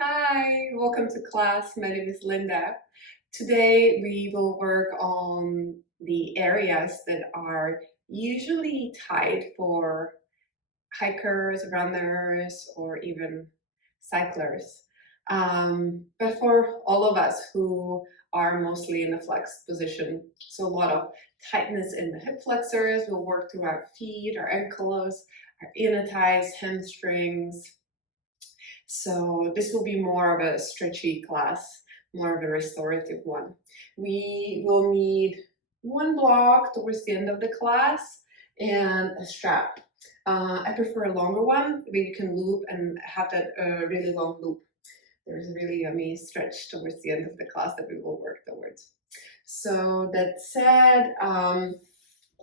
Hi, welcome to class. My name is Linda. Today we will work on the areas that are usually tight for hikers, runners, or even cyclers. But for all of us who are mostly in a flex position, so a lot of tightness in the hip flexors, we'll work through our feet, our ankles, our inner thighs, hamstrings. So this will be more of a stretchy class, more of a restorative one. We will need one block towards the end of the class and a strap. I prefer a longer one where you can loop and have that really long loop. There's a really yummy stretch towards the end of the class that we will work towards. So that said,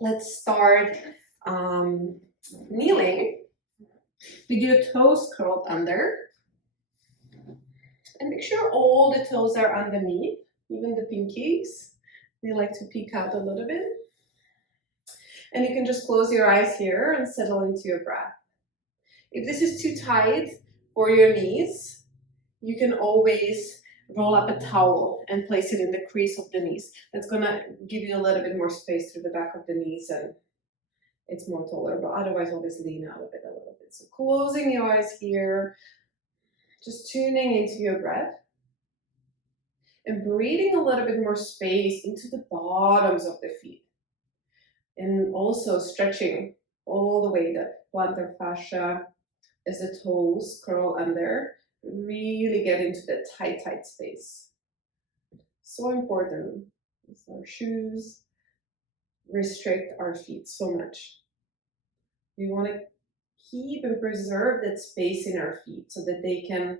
let's start kneeling. We do a toes curled under. And make sure all the toes are underneath, even the pinkies. They like to peek out a little bit. And you can just close your eyes here and settle into your breath. If this is too tight for your knees, you can always roll up a towel and place it in the crease of the knees. That's gonna give you a little bit more space through the back of the knees and it's more tolerable. Otherwise, always lean out of it a little bit. So closing your eyes here, just tuning into your breath. And breathing a little bit more space into the bottoms of the feet. And also stretching all the way the plantar fascia as the toes curl under. Really get into that tight space. So important. Our shoes restrict our feet so much. We want to keep and preserve that space in our feet so that they can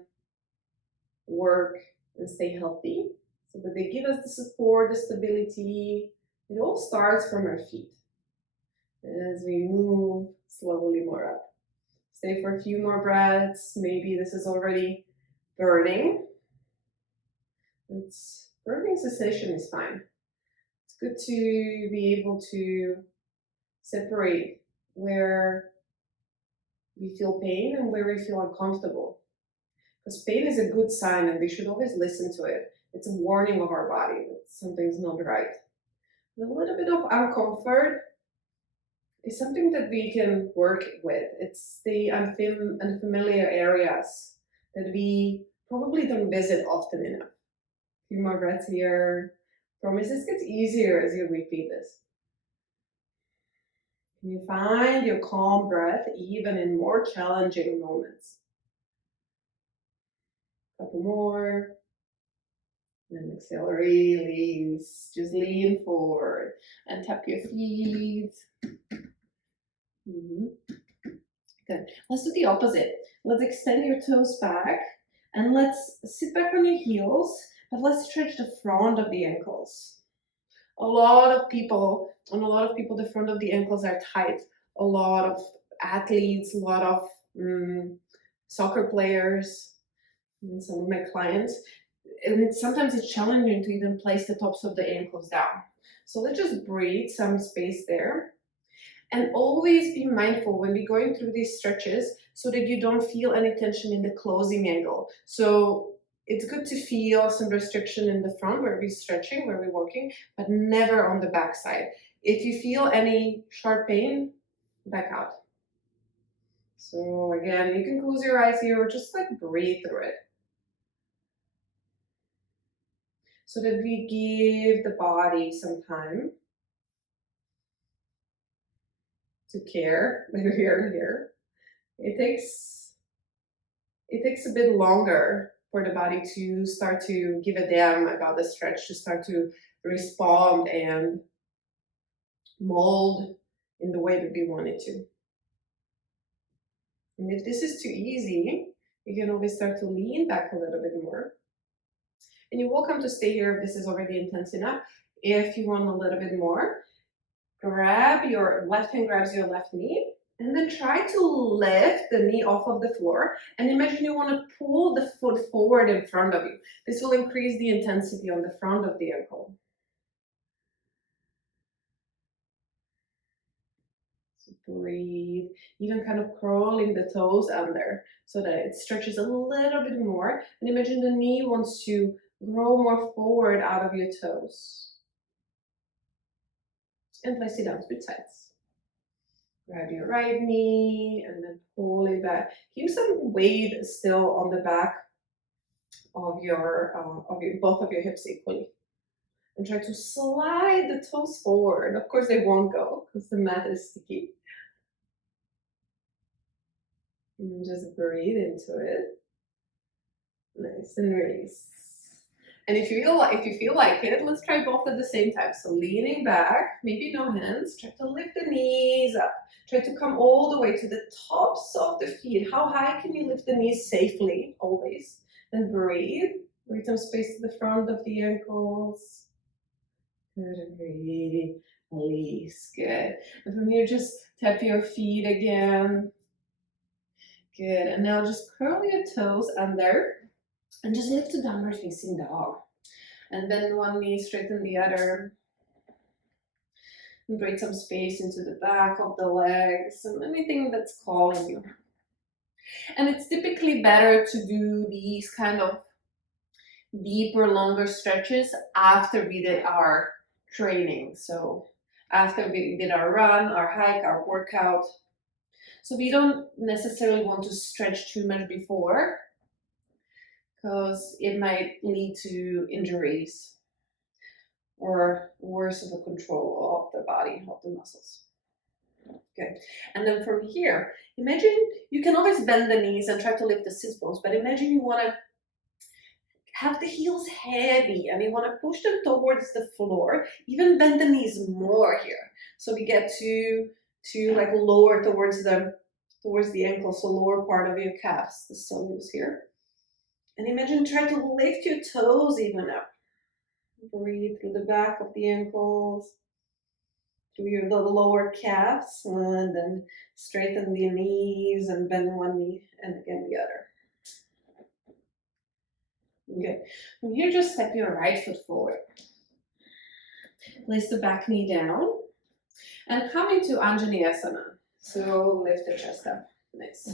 work and stay healthy, so that they give us the support, the stability. It all starts from our feet. As we move slowly more up. Stay for a few more breaths. Maybe this is already burning. Burning sensation is fine. It's good to be able to separate where we feel pain and where we feel uncomfortable. Because pain is a good sign and we should always listen to it. It's a warning of our body that something's not right. A little bit of uncomfort is something that we can work with. It's the unfamiliar areas that we probably don't visit often enough. A few more breaths here. Promise this gets easier as you repeat this. Can you find your calm breath even in more challenging moments? Couple more. And exhale, release. Just lean forward and tap your feet. Good. Let's do the opposite. Let's extend your toes back and let's sit back on your heels, but let's stretch the front of the ankles. A lot of people, the front of the ankles are tight. A lot of athletes, a lot of soccer players, and some of my clients. And sometimes it's challenging to even place the tops of the ankles down. So let's just breathe some space there. And always be mindful when we're going through these stretches so that you don't feel any tension in the closing angle. So it's good to feel some restriction in the front where we're stretching, where we're working, but never on the back side. If you feel any sharp pain, back out. So again, you can close your eyes here or just like breathe through it. So that we give the body some time to care that we are here. It takes a bit longer for the body to start to give a damn about the stretch, to start to respond and mold in the way that we want it to. And if this is too easy, you can always start to lean back a little bit more. And you're welcome to stay here if this is already intense enough. If you want a little bit more, grab your left hand, grabs your left knee, and then try to lift the knee off of the floor and imagine you want to pull the foot forward in front of you. This will increase the intensity on the front of the ankle. So Breathe. Even kind of curling the toes under so that it stretches a little bit more. And imagine the knee wants to grow more forward out of your toes. And place it down, switch sides. Grab your right knee and then pull it back. Keep some weight still on the back of your both of your hips equally. And try to slide the toes forward. Of course, they won't go because the mat is sticky. And just breathe into it. Nice, and release. And if you feel like it, let's try both at the same time. So leaning back, maybe no hands. Try to lift the knees up. Try to come all the way to the tops of the feet. How high can you lift the knees safely? Always. And breathe. Breathe some space to the front of the ankles. Good, and breathe. Release. Good. And from here, just tap your feet again. Good. And now just curl your toes under. And just lift to downward facing dog. And bend one knee, straighten the other. And breathe some space into the back of the legs and anything that's calling you. And it's typically better to do these kind of deeper, longer stretches after we did our training. So after we did our run, our hike, our workout. So we don't necessarily want to stretch too much before, because it might lead to injuries or worse of a control of the body, of the muscles. Good. And then from here, imagine you can always bend the knees and try to lift the sit bones, but imagine you want to have the heels heavy and you want to push them towards the floor, even bend the knees more here. So we get to like lower towards the ankle, so lower part of your calves, the soles here. And imagine try to lift your toes even up. Breathe through the back of the ankles, through your little lower calves, and then straighten the knees and bend one knee and again the other. Good. From here, just step your right foot forward. Place the back knee down and come into Anjaneyasana. So lift the chest up. Nice.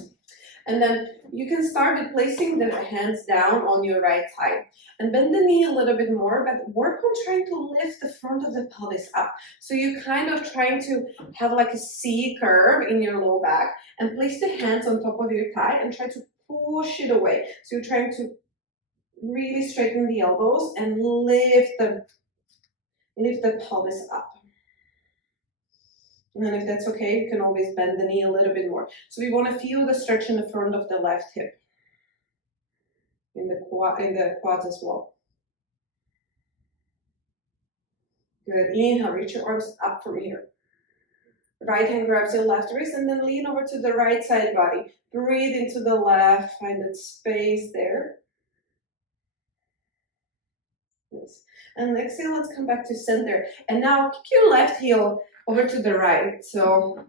And then you can start with placing the hands down on your right thigh and bend the knee a little bit more, but work on trying to lift the front of the pelvis up. So you're kind of trying to have like a C curve in your low back and place the hands on top of your thigh and try to push it away. So you're trying to really straighten the elbows and lift the pelvis up. And then if that's okay, you can always bend the knee a little bit more. So we want to feel the stretch in the front of the left hip, in the quads as well. Good. Inhale, reach your arms up from here. Right hand grabs your left wrist and then lean over to the right side body. Breathe into the left, find that space there. Yes. And exhale, let's come back to center. And now kick your left heel over to the right. So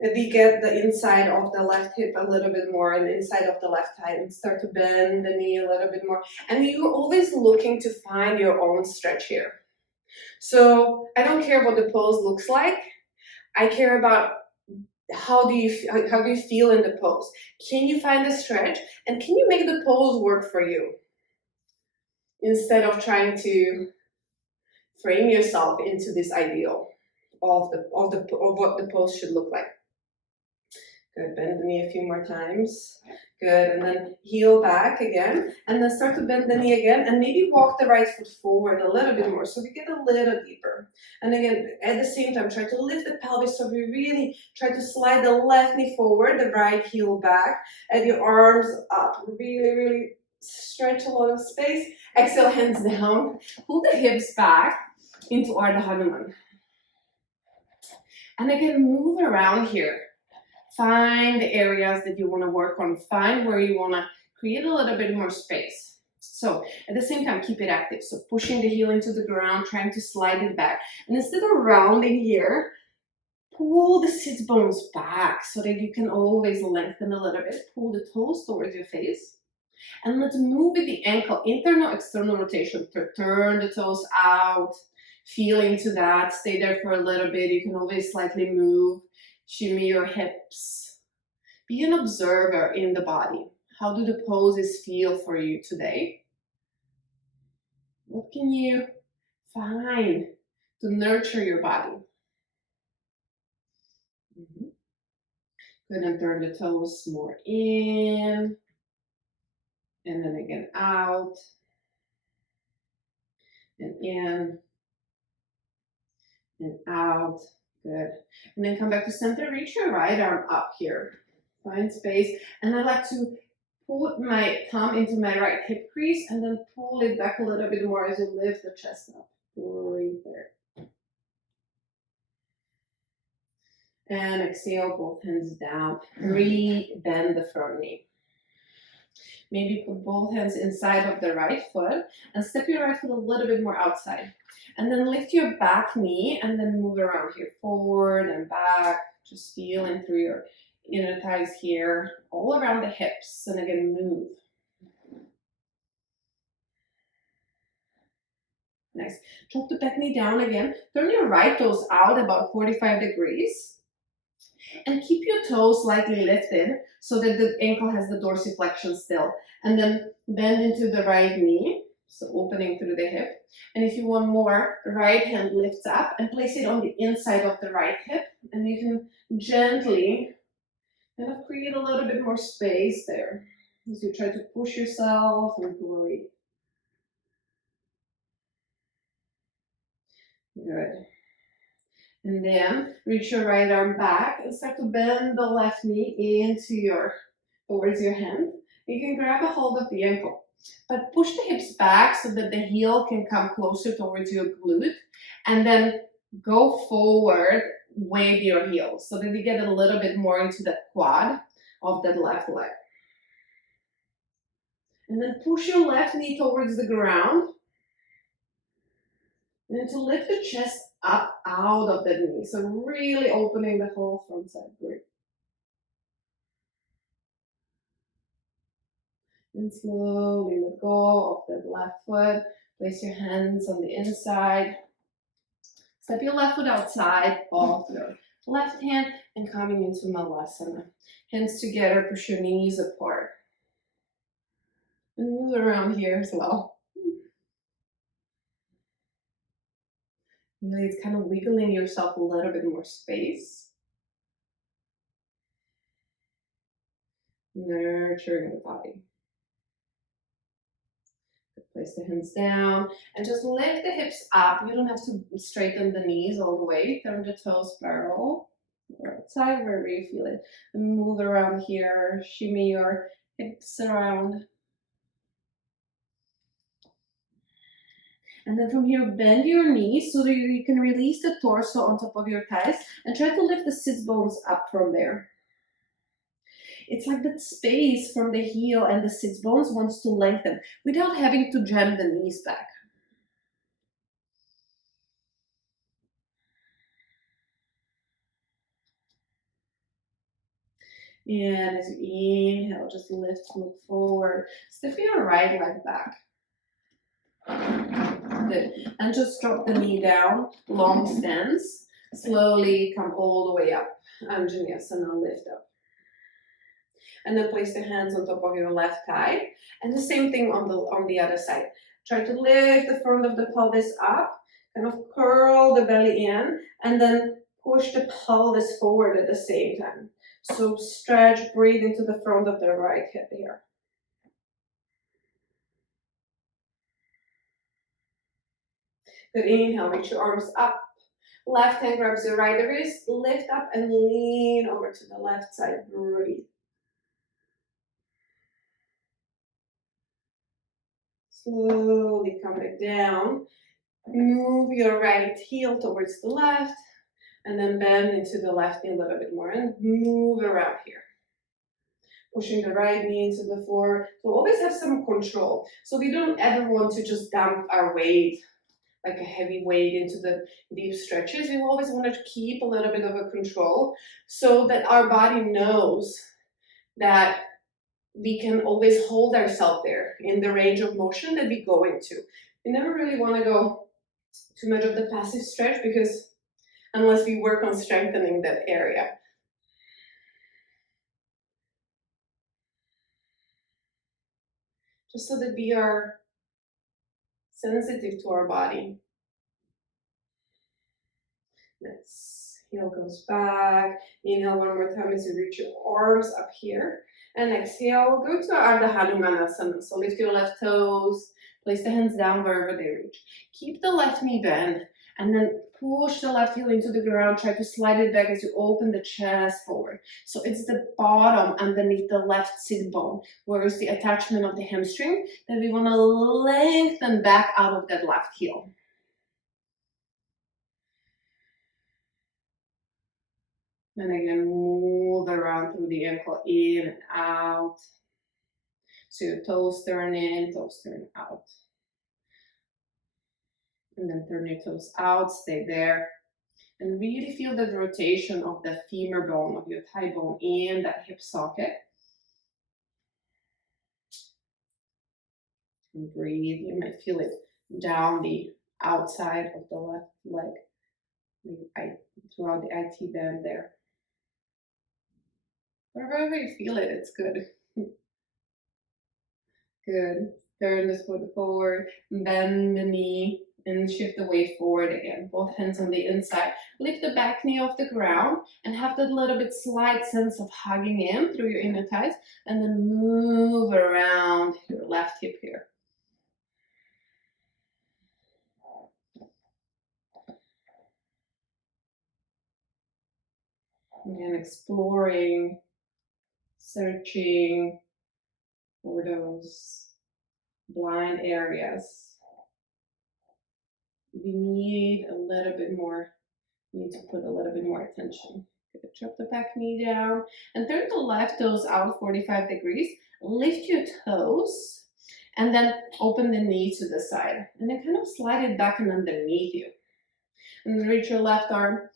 that we get the inside of the left hip a little bit more and the inside of the left thigh, and start to bend the knee a little bit more. And you're always looking to find your own stretch here. So I don't care what the pose looks like. I care about how do you feel in the pose. Can you find the stretch, and can you make the pose work for you? Instead of trying to frame yourself into this ideal of what the pose should look like. Good, bend the knee a few more times. Good, and then heel back again, and then start to bend the knee again, and maybe walk the right foot forward a little bit more, so we get a little deeper. And again, at the same time, try to lift the pelvis, so we really try to slide the left knee forward, the right heel back, and your arms up. Really, really stretch a lot of space. Exhale, hands down. Pull the hips back into Ardha Hanuman. And again, move around here. Find the areas that you want to work on. Find where you want to create a little bit more space. So at the same time, keep it active. So pushing the heel into the ground, trying to slide it back. And instead of rounding here, pull the sit bones back so that you can always lengthen a little bit. Pull the toes towards your face. And let's move with the ankle, internal, external rotation. Turn the toes out. Feel into that. Stay there for a little bit. You can always slightly move. Shimmy your hips. Be an observer in the body. How do the poses feel for you today? What can you find to nurture your body? Good, and turn the toes more in, and then again out, and in, and out. Good. And then come back to center, reach your right arm up here. Find space. And I like to put my thumb into my right hip crease and then pull it back a little bit more as you lift the chest up. Breathe there. And exhale, both hands down. Really bend the front knee. Maybe put both hands inside of the right foot and step your right foot a little bit more outside. And then lift your back knee and then move around here, forward and back, just feeling through your inner thighs here, all around the hips. And again, move. Nice. Drop the back knee down again. Turn your right toes out about 45 degrees. And keep your toes slightly lifted so that the ankle has the dorsiflexion still. And then bend into the right knee, so opening through the hip. And if you want more, the right hand lifts up and place it on the inside of the right hip. And you can gently kind of create a little bit more space there as you try to push yourself and breathe. Good. And then reach your right arm back and start to bend the left knee towards your hand. You can grab a hold of the ankle, but push the hips back so that the heel can come closer towards your glute, and then go forward, wave your heels so that you get a little bit more into the quad of that left leg. And then push your left knee towards the ground. And then to lift the chest up out of the knee. So really opening the whole front side. Breathe. And slowly let go of that left foot. Place your hands on the inside. Step your left foot outside of your left hand and coming into Malasana. Hands together, push your knees apart. And move around here as well. Really, it's kind of wiggling yourself a little bit more space. Nurturing the body. Place the hands down and just lift the hips up. You don't have to straighten the knees all the way. Turn the toes parallel or outside wherever you feel it. And move around here. Shimmy your hips around. And then from here, bend your knees so that you can release the torso on top of your thighs and try to lift the sits bones up from there. It's like that space from the heel and the sits bones wants to lengthen without having to jam the knees back. And as you inhale, just lift, look forward. Step your right leg back. Good. And just drop the knee down, long stance. Slowly come all the way up. Anjaneyasana, lift up. And then place the hands on top of your left thigh. And the same thing on the other side. Try to lift the front of the pelvis up, kind of curl the belly in, and then push the pelvis forward at the same time. So stretch, breathe into the front of the right hip here. Good, inhale, reach your arms up. Left hand grabs your right wrist, lift up and lean over to the left side, breathe. Slowly come back down. Move your right heel towards the left, and then bend into the left knee a little bit more and move around here. Pushing the right knee into the floor. So always have some control. So we don't ever want to just dump our weight, like a heavy weight, into the deep stretches. We always want to keep a little bit of a control so that our body knows that we can always hold ourselves there in the range of motion that we go into. We never really want to go too much of the passive stretch because unless we work on strengthening that area. just so that we are sensitive to our body. Nice. Heel goes back. Inhale one more time as you reach your arms up here. And exhale, go to Ardha Hanumanasana. So lift your left toes, place the hands down wherever they reach. Keep the left knee bent, and then push the left heel into the ground. Try to slide it back as you open the chest forward. So it's the bottom underneath the left sit bone, where is the attachment of the hamstring that we want to lengthen back out of that left heel. And again, move around through the ankle, in and out. So your toes turn in, toes turn out. And then turn your toes out, stay there. And really feel the rotation of the femur bone, of your thigh bone in that hip socket. And breathe. You might feel it down the outside of the left leg, throughout the IT band there. Wherever you feel it, it's good. Good. Turn the foot forward, bend the knee, and shift the weight forward again. Both hands on the inside. Lift the back knee off the ground and have that little bit slight sense of hugging in through your inner thighs, and then move around your left hip here. Again, exploring, searching for those blind areas. We need a little bit more, need to put a little bit more attention. Good. Drop the back knee down and turn the left toes out 45 degrees. Lift your toes and then open the knee to the side. And then kind of slide it back and underneath you. And then reach your left arm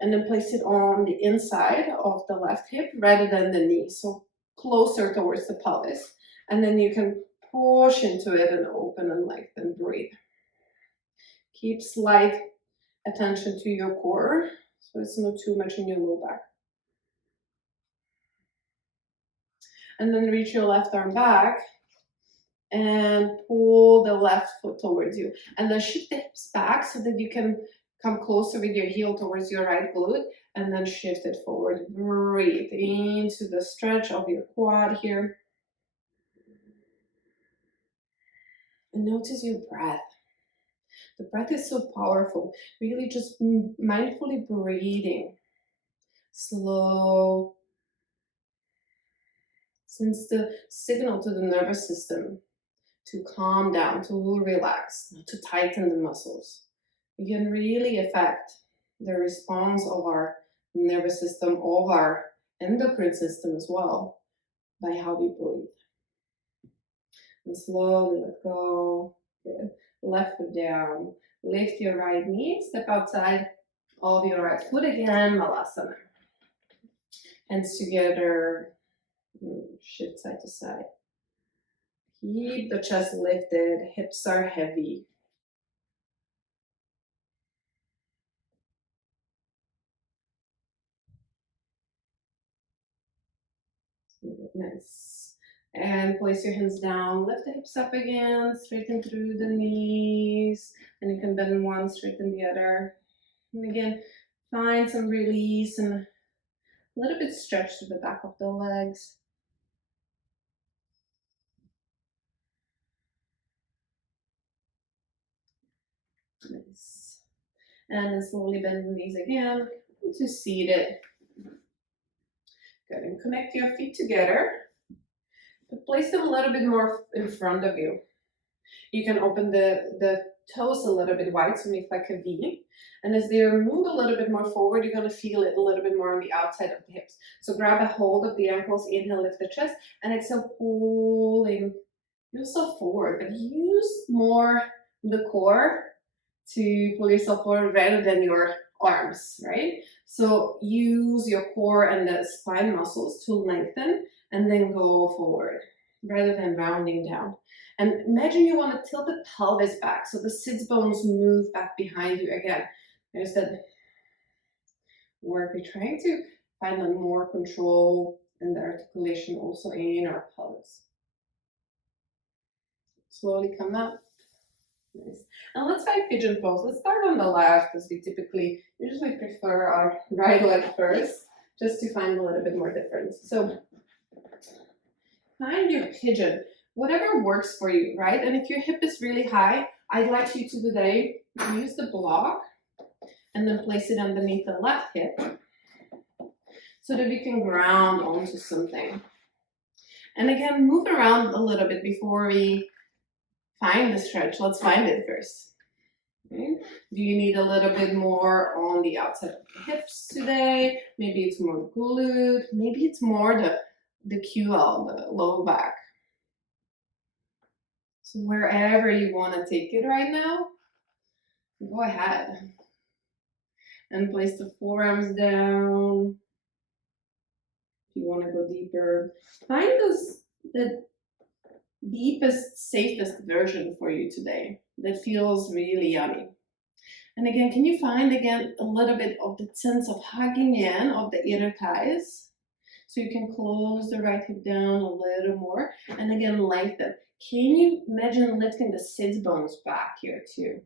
and then place it on the inside of the left hip rather than the knee. So closer towards the pelvis. And then you can push into it and open and lengthen, breathe. Keep slight attention to your core, so it's not too much in your low back. And then reach your left arm back and pull the left foot towards you. And then shift the hips back so that you can come closer with your heel towards your right glute, and then shift it forward. Breathe into the stretch of your quad here. And notice your breath. The breath is so powerful. Really just mindfully breathing. Slow. Sends the signal to the nervous system to calm down, to relax, not to tighten the muscles. We can really affect the response of our nervous system, of our endocrine system as well, by how we breathe. And slowly let go. Good. Left foot down. Lift your right knee, step outside of your right foot again, Malasana. Hands together, shift side to side. Keep the chest lifted, hips are heavy. Nice. And place your hands down, lift the hips up again, straighten through the knees, and you can bend one, straighten the other. And again, find some release and a little bit stretch to the back of the legs. Nice. And then slowly bend the knees again to seated. Good. And connect your feet together. But place them a little bit more in front of you. You can open the toes a little bit wide, so make like a V. And as they move a little bit more forward, you're going to feel it a little bit more on the outside of the hips. So grab a hold of the ankles, inhale, lift the chest, and exhale, pulling yourself forward. But use more the core to pull yourself forward rather than your arms, right? So use your core and the spine muscles to lengthen and then go forward rather than rounding down. And imagine you want to tilt the pelvis back so the sits bones move back behind you again. There's that work. We're trying to find a more control and the articulation also in our pelvis. Slowly come up. Nice. And let's try pigeon pose. Let's start on the left because we usually prefer our right leg first, just to find a little bit more difference. So find your pigeon, whatever works for you, right? And if your hip is really high, I'd like you to today use the block and then place it underneath the left hip so that we can ground onto something. And again, move around a little bit before we find the stretch. Let's find it first. Okay. Do you need a little bit more on the outside of the hips today? Maybe it's more glute. Maybe it's more the QL, the low back. So wherever you want to take it right now, go ahead. And place the forearms down. If you want to go deeper, find the deepest, safest version for you today that feels really yummy. And again, can you find again a little bit of the sense of hugging in of the inner thighs? So you can close the right hip down a little more. And again, lengthen. Can you imagine lifting the sits bones back here too?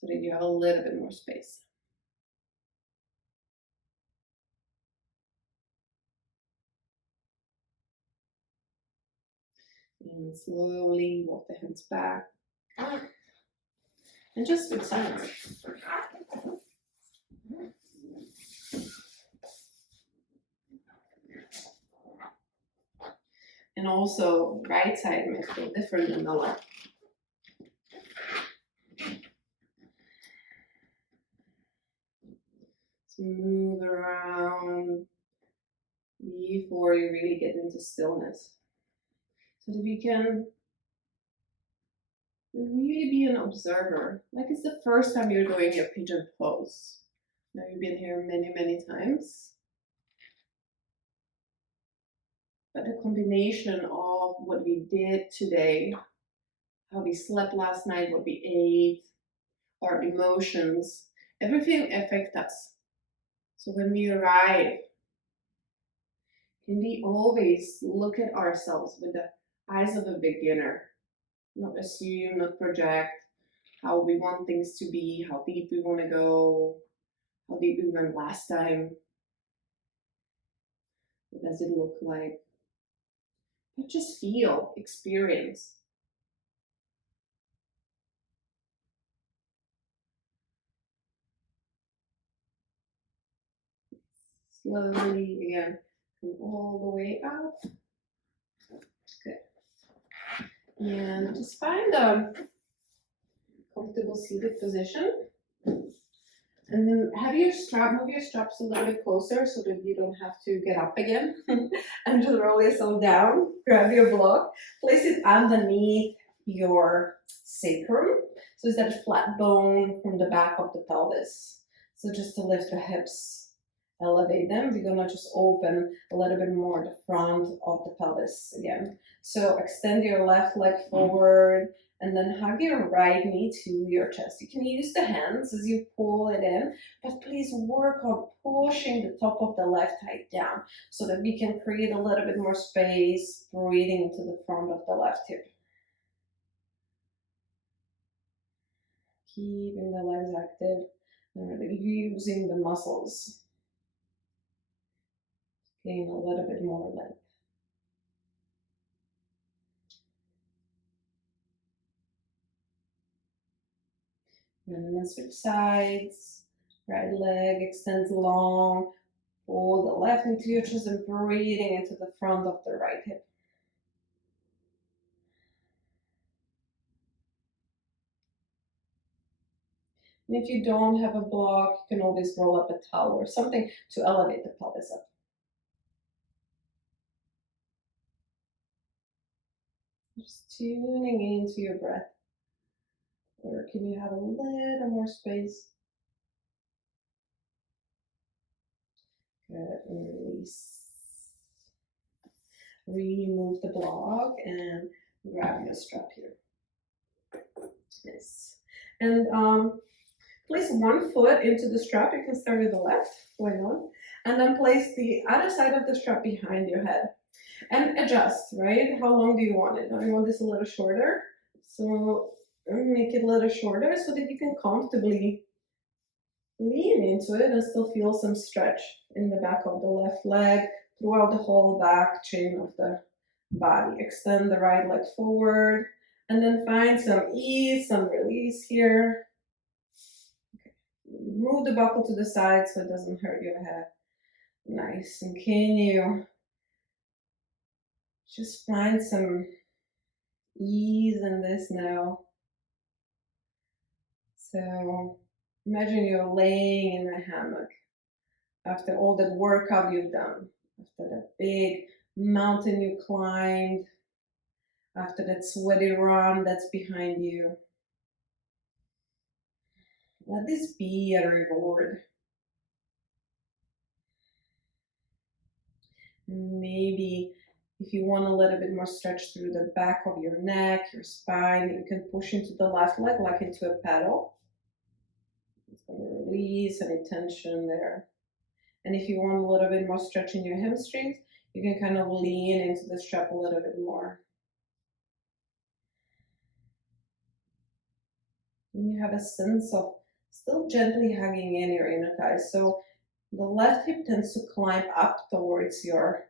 So that you have a little bit more space. And slowly walk the hands back. And just with silence. And also, right side may feel different than the left. So move around before you really get into stillness. So that you can really be an observer. Like it's the first time you're doing your pigeon pose. Now you've been here many, many times. But the combination of what we did today, how we slept last night, what we ate, our emotions, everything affects us. So when we arrive, can we always look at ourselves with the eyes of a beginner? Not assume, not project how we want things to be, how deep we want to go, how deep we went last time. What does it look like? But just feel, experience. Slowly again, come all the way out. Good. And just find a comfortable seated position. And then move your straps a little bit closer so that you don't have to get up again. And just roll yourself down, grab your block, place it underneath your sacrum. So it's that flat bone from the back of the pelvis. So just to lift the hips, elevate them. We're gonna just open a little bit more the front of the pelvis again. So extend your left leg forward, and then hug your right knee to your chest. You can use the hands as you pull it in, but please work on pushing the top of the left thigh down so that we can create a little bit more space, breathing into the front of the left hip. Keeping the legs active and really using the muscles. Gain a little bit more length. And then switch sides. Right leg extends long. Pull the left into your chest and breathing into the front of the right hip. And if you don't have a block, you can always roll up a towel or something to elevate the pelvis up. Just tuning into your breath. Or can you have a little more space? Good, and release. Remove the block and grab your strap here. Nice. And place one foot into the strap. You can start with the left, why not? And then place the other side of the strap behind your head. And adjust, right? How long do you want it? I want this a little shorter. So make it a little shorter so that you can comfortably lean into it and still feel some stretch in the back of the left leg throughout the whole back chain of the body. Extend the right leg forward and then find some ease, some release here. Move the buckle to the side so it doesn't hurt your head. Nice. And can you just find some ease in this now? So imagine you're laying in a hammock after all that workout you've done, after that big mountain you climbed, after that sweaty run that's behind you. Let this be a reward. Maybe if you want a little bit more stretch through the back of your neck, your spine, you can push into the left leg like into a paddle. It's going to release any tension there. And if you want a little bit more stretch in your hamstrings, you can kind of lean into the strap a little bit more. And you have a sense of still gently hugging in your inner thighs. So the left hip tends to climb up towards your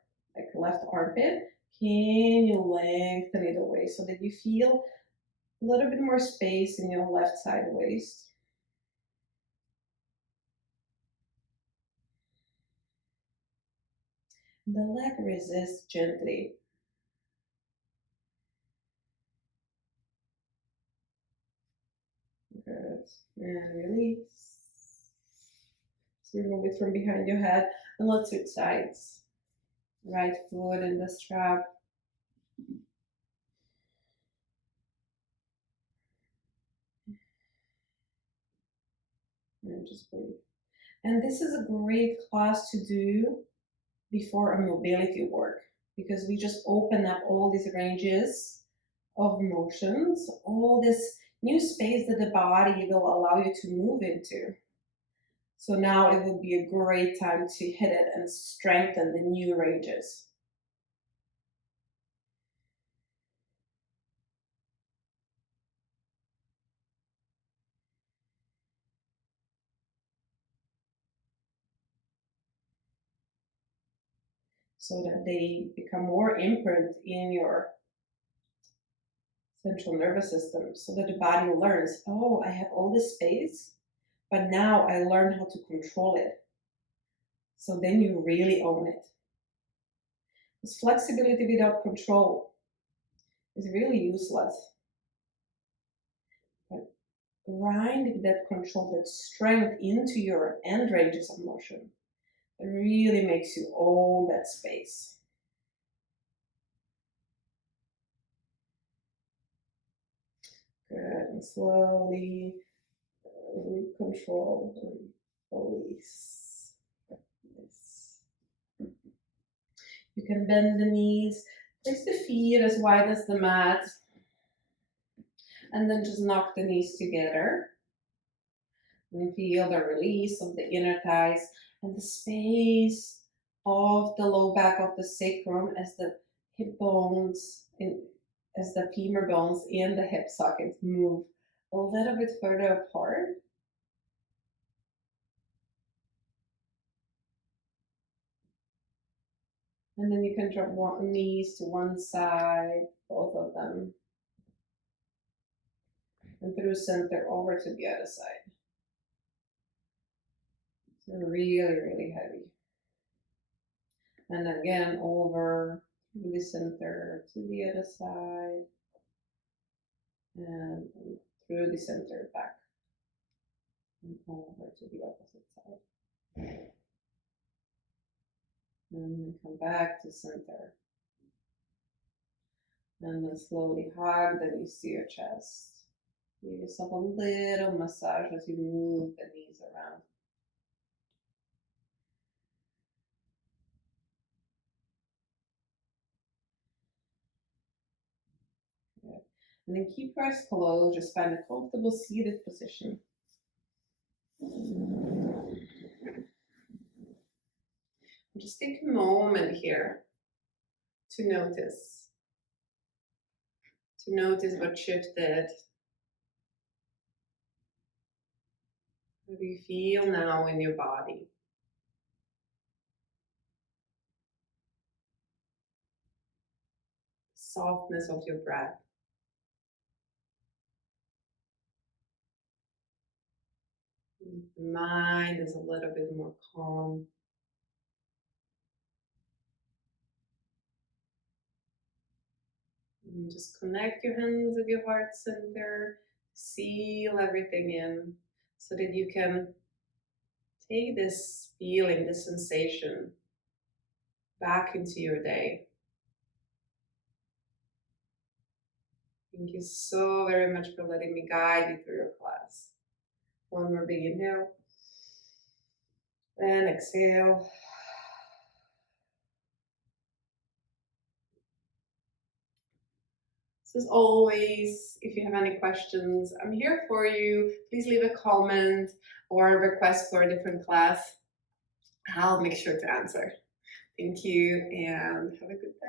left armpit. Can you lengthen it away so that you feel a little bit more space in your left side waist? The leg resists gently. Good. And release. So remove it from behind your head and let's switch sides. Right foot in the strap. And just breathe. And this is a great class to do before a mobility work because we just open up all these ranges of motions, all this new space that the body will allow you to move into. So now it would be a great time to hit it and strengthen the new ranges. So that they become more imprint in your central nervous system so that the body learns, oh, I have all this space, but now I learn how to control it. So then you really own it. Because flexibility without control is really useless. But grind that control, that strength into your end ranges of motion. It really makes you own that space. Good, and slowly control, release. You can bend the knees, place the feet as wide as the mat, and then just knock the knees together. And feel the release of the inner thighs and the space of the low back of the sacrum as the hip bones, as the femur bones in the hip sockets move a little bit further apart. And then you can drop knees to one side, both of them. And through center over to the other side. So really, really heavy. And again, over to the center, to the other side. And through the center back. And over to the opposite side. And then come back to center. And then slowly hug the knees to your chest. Give yourself a little massage as you move the knees around. Good. And then keep your eyes closed. Just find a comfortable seated position. Just take a moment here to notice, to notice what shifted. How do you feel now in your body? Softness of your breath. The mind is a little bit more calm. And just connect your hands with your heart center. Seal everything in so that you can take this feeling, this sensation back into your day. Thank you so very much for letting me guide you through your class. One more big inhale. And exhale. So as always, if you have any questions, I'm here for you. Please leave a comment or a request for a different class. I'll make sure to answer. Thank you and have a good day.